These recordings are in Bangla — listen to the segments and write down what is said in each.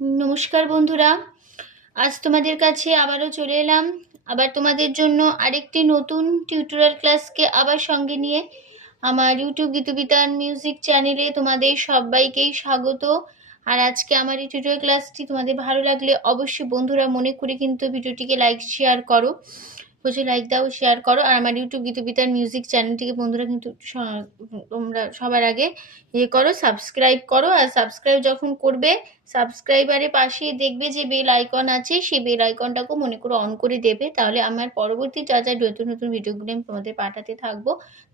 নমস্কার বন্ধুরা। আজ তোমাদের কাছে আবারও চলে এলাম। আবার তোমাদের জন্য আরেকটি নতুন টিউটোরিয়াল ক্লাসকে আবার সঙ্গে নিয়ে আমার ইউটিউব গীতবিতান মিউজিক চ্যানেলে তোমাদের সবাইকেই স্বাগত। আর আজকে আমার এই টিউটোরিয়াল ক্লাসটি তোমাদের ভালো লাগলে অবশ্যই বন্ধুরা মনে করে কিন্তু ভিডিওটিকে লাইক শেয়ার করো। প্রচুর লাইক দাও শেয়ার করো। আর আমার ইউটিউব গীতবিতার মিউজিক চ্যানেলটিকে বন্ধুরা কিন্তু তোমরা সবার আগে ইয়ে করো সাবস্ক্রাইব করো। আর সাবস্ক্রাইব যখন করবে সাবস্ক্রাইবারের পাশে দেখবে যে বেল আইকন আছে, সেই বেল আইকনটাকেও মনে করে অন করে দেবে। তাহলে আমার পরবর্তী যা যা নতুন নতুন ভিডিওগুলো আমি তোমাদের পাঠাতে থাকব,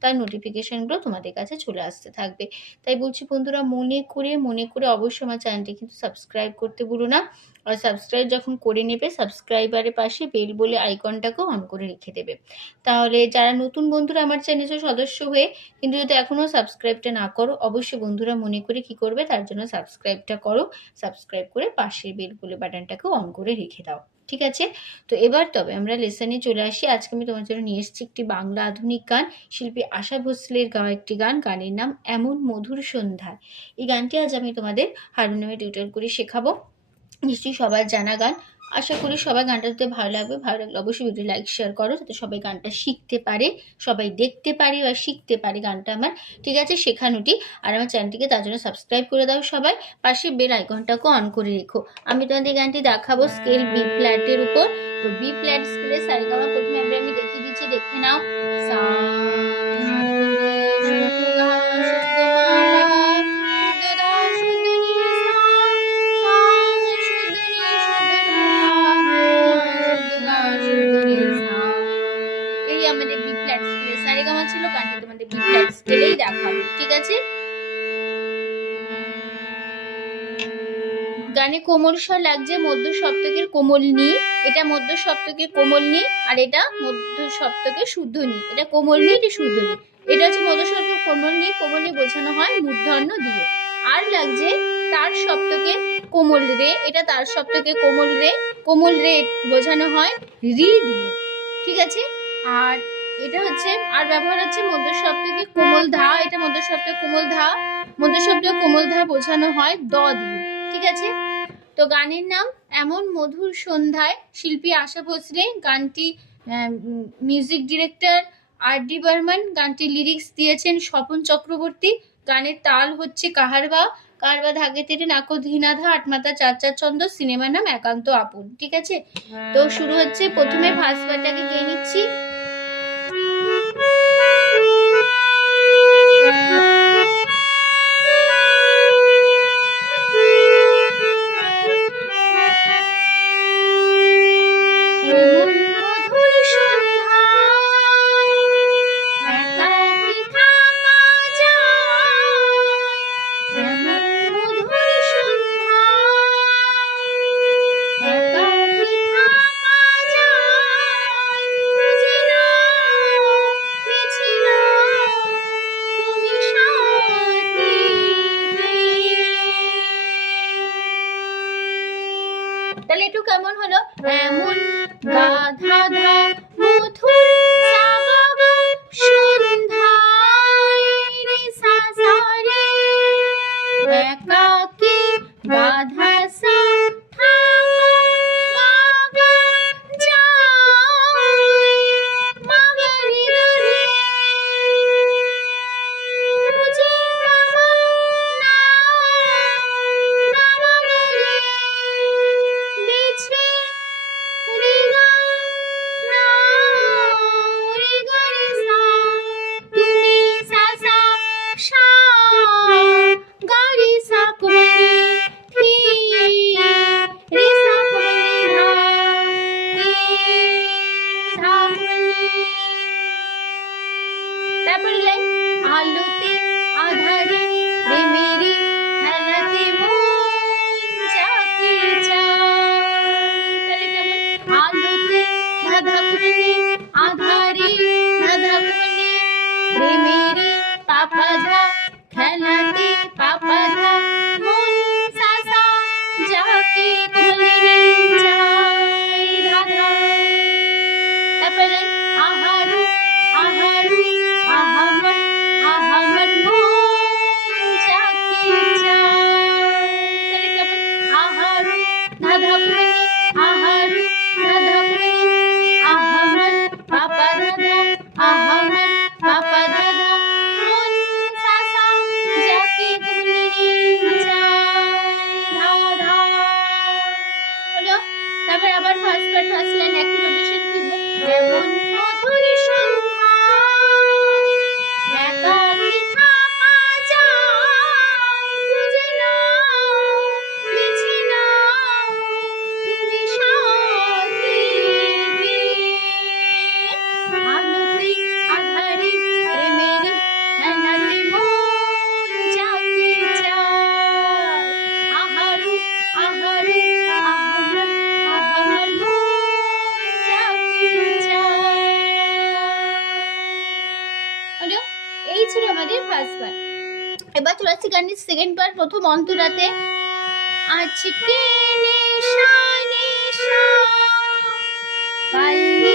তার নোটিফিকেশানগুলো তোমাদের কাছে চলে আসতে থাকবে। তাই বলছি বন্ধুরা, মনে করে মনে করে অবশ্যই আমার চ্যানেলটি কিন্তু সাবস্ক্রাইব করতে ভুলো না। আর সাবস্ক্রাইব যখন করে নেবে সাবস্ক্রাইবারের পাশে বেল বলে আইকনটাকেও অন করে রেখে দেবে। তাহলে যারা নতুন বন্ধুরা আমার চ্যানেলের সদস্য হয়ে কিন্তু যদি এখনও সাবস্ক্রাইবটা না করো, অবশ্যই বন্ধুরা মনে করে কি করবে? তার জন্য সাবস্ক্রাইবটা করো। সাবস্ক্রাইব করে পাশের বেল বলে বাটনটাকেও অন করে রেখে দাও, ঠিক আছে? তো এবার তবে আমরা লেসনে চলে আসি। আজকে আমি তোমার জন্য নিয়ে এসেছি একটি বাংলা আধুনিক গান। শিল্পী আশা ভোসলের গাওয়া একটি গান। গানের নাম এমন মধুর সন্ধ্যায় এই গানটি আজ আমি তোমাদের হারমোনিয়ামে টিউটোর করে শেখাবো। নিশ্চয়ই সবার জানা গান। আশা করি সবাই গানটা দিতে ভালো লাগবে, ভালো লাগলে অবশ্যই ভিডিও লাইক শেয়ার করো যাতে সবাই গানটা শিখতে পারে, সবাই দেখতে পারে বা শিখতে পারে গানটা আমার। ঠিক আছে, শেখানোটি। আর আমার চ্যানেলটিকে তার জন্য সাবস্ক্রাইব করে দাও সবাই। পাশে বেল আইকনটাকে অন করে রেখো। আমি তোমাদের গানটি দেখাবো স্কেল বি ফ্ল্যাটের উপর। তো বি ফ্ল্যাট স্কেলে সারিগামা প্রথমে আমরা আমি দেখিয়ে দিচ্ছি, দেখে নাও। সা ফ্ল্যাট দেখাবো, ঠিক আছে? গানে কোমল স্বর লাগছে মধ্য সপ্তকের কোমল নি। এটা মধ্য সপ্তকের কোমল নি আর এটা মধ্য সপ্তকের শুদ্ধ নি। এটা কোমল নি, এটা শুদ্ধ নি। এটা হচ্ছে মধ্য সপ্তক কোমল নি কোমল নি বোঝানো হয় মূর্ধন্য দিয়ে। আর লাগছে তার সপ্তকের কোমল রে, এটা তার সপ্তকের কোমল রে কোমল রে বোঝানো হয় রি দিয়ে। ঠিক আছে? আর এটা হচ্ছে, আর ব্যবহার হচ্ছে মধ্য সপ্তকে কোমল ধা। এটা মধ্য সপ্তকে কোমল ধা। মধ্য সপ্তকে কোমল ধা বোঝানো হয় দ দিয়ে, ঠিক আছে? তো গানের নাম এমন মধুর সন্ধ্যায় শিল্পী আশা ভোসলে গানটি music director R D Burman গানটি লিরিক্স দিয়েছেন স্বপন চক্রবর্তী। গানের তাল হচ্ছে কাহারবা কাহারবা ধাগে তেরে নাকো ধীনাধা আটমাতা চার চার চন্দ্র সিনেমার নাম একান্ত আপন, ঠিক আছে? তো শুরু হচ্ছে, প্রথমে ভাসবাটাকে গিয়ে নিচ্ছি। একটু কেমন হলো এমন গাধা Can I be? এবার চলে আসছি গানটির সেকেন্ড পার্ট প্রথম অন্তরাতে। আজকে নিশা নিশা। পাল্লি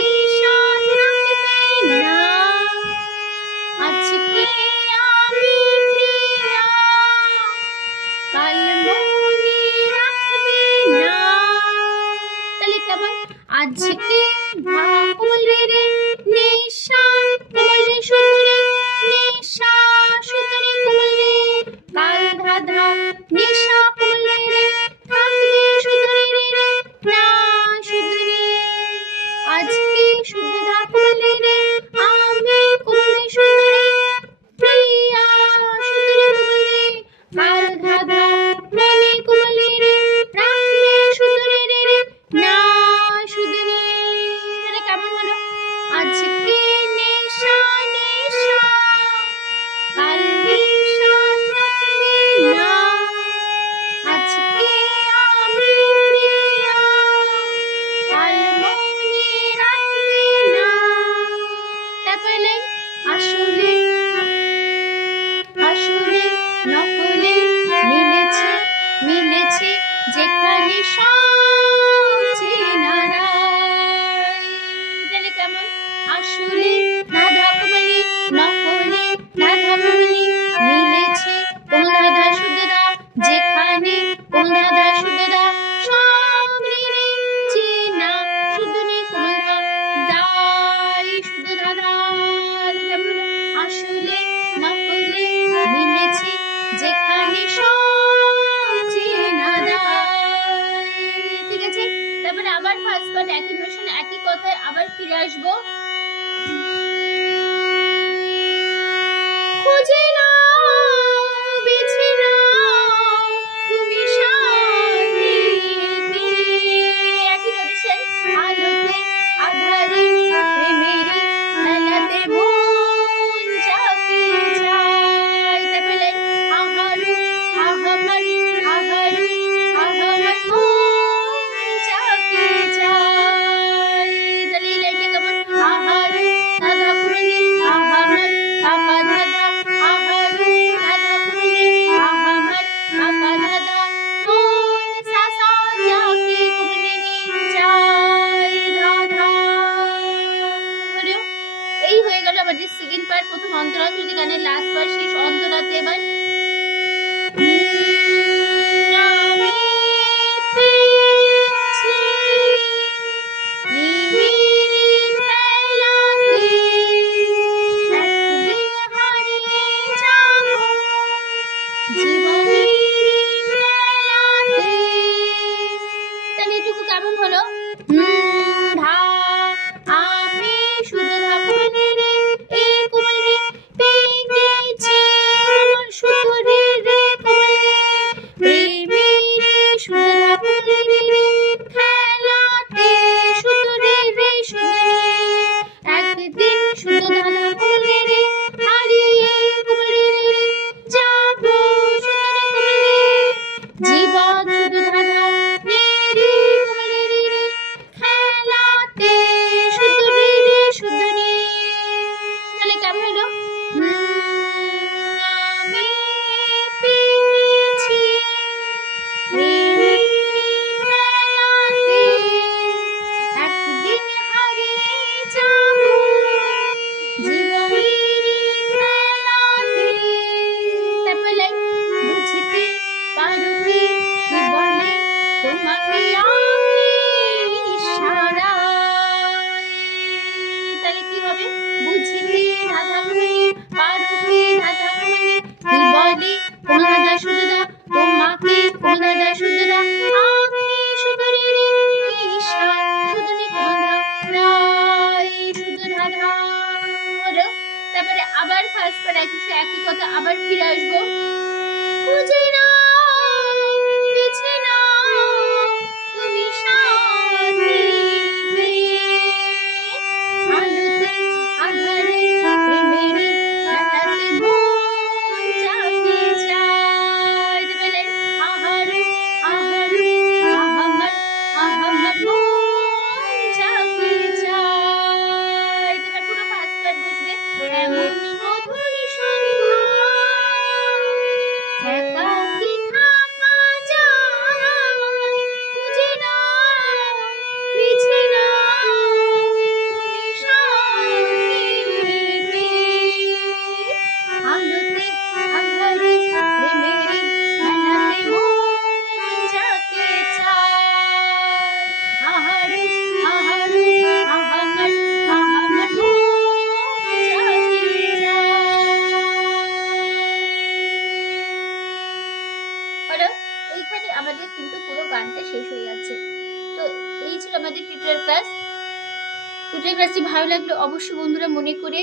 আবার ফার্স্ট পার্ট একই প্রশ্ন একই কথায় আবার ফিরে আসব। এবার প্রথম অন্তরা যদি গানের লাস্ট বার শেষ অন্তরাতে এবার Yeah. লাগলে অবশ্যই বন্ধুরা মনে করে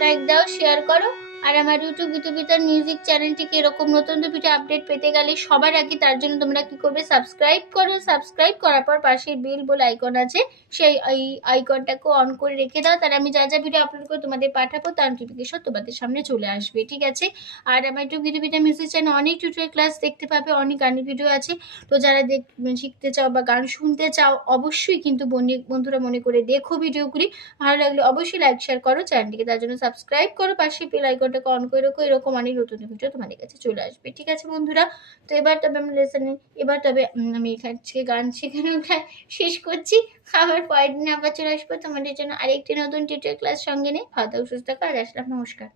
লাইক দাও শেয়ার করো। আর আমার ইউটিউব গীতবিতার মিউজিক চ্যানেলটিকে এরকম নতুন নতুন আপডেট পেতে গেলে সবার আগে তার জন্য তোমরা কি করবে? সাবস্ক্রাইব করো। সাবস্ক্রাইব করার পর পাশে বেল বলে আইকন আছে, সেই এই আইকনটাকে অন করে রেখে দাও। তাহলে আমি যা যা ভিডিও আপলোড করে তোমাদের পাঠাবো, তার নোটিফিকেশন তোমাদের সামনে চলে আসবে, ঠিক আছে? আর আমার ইউটিউব গীতবিতা মিউজিক চ্যানেল অনেক টিউটোরিয়াল ক্লাস দেখতে পাবে, অনেক গানের ভিডিও আছে। তো যারা দেখ, শিখতে চাও বা গান শুনতে চাও, অবশ্যই কিন্তু বন্ধু- বন্ধুরা মনে করে দেখো ভিডিওগুলি ভালো লাগলে অবশ্যই লাইক শেয়ার করো চ্যানেলটিকে তার জন্য সাবস্ক্রাইব করো, পাশে বেল আইকনটাকে অন করে রাখো, এরকম অনেক নতুন ভিডিও তোমাদের কাছে চলে আসবে। ঠিক আছে বন্ধুরা? তো এবার তবে আমি লেসনে এবার তবে আমি এখান থেকে গান শেখানো শেষ করছি। আবার পরের দিন আবার চলে আসব তোমাদের জন্য আরেকটি নতুন টিউটার ক্লাস সঙ্গে নিয়ে। ভালো সুস্থ থাকো, আর আসলাম, নমস্কার।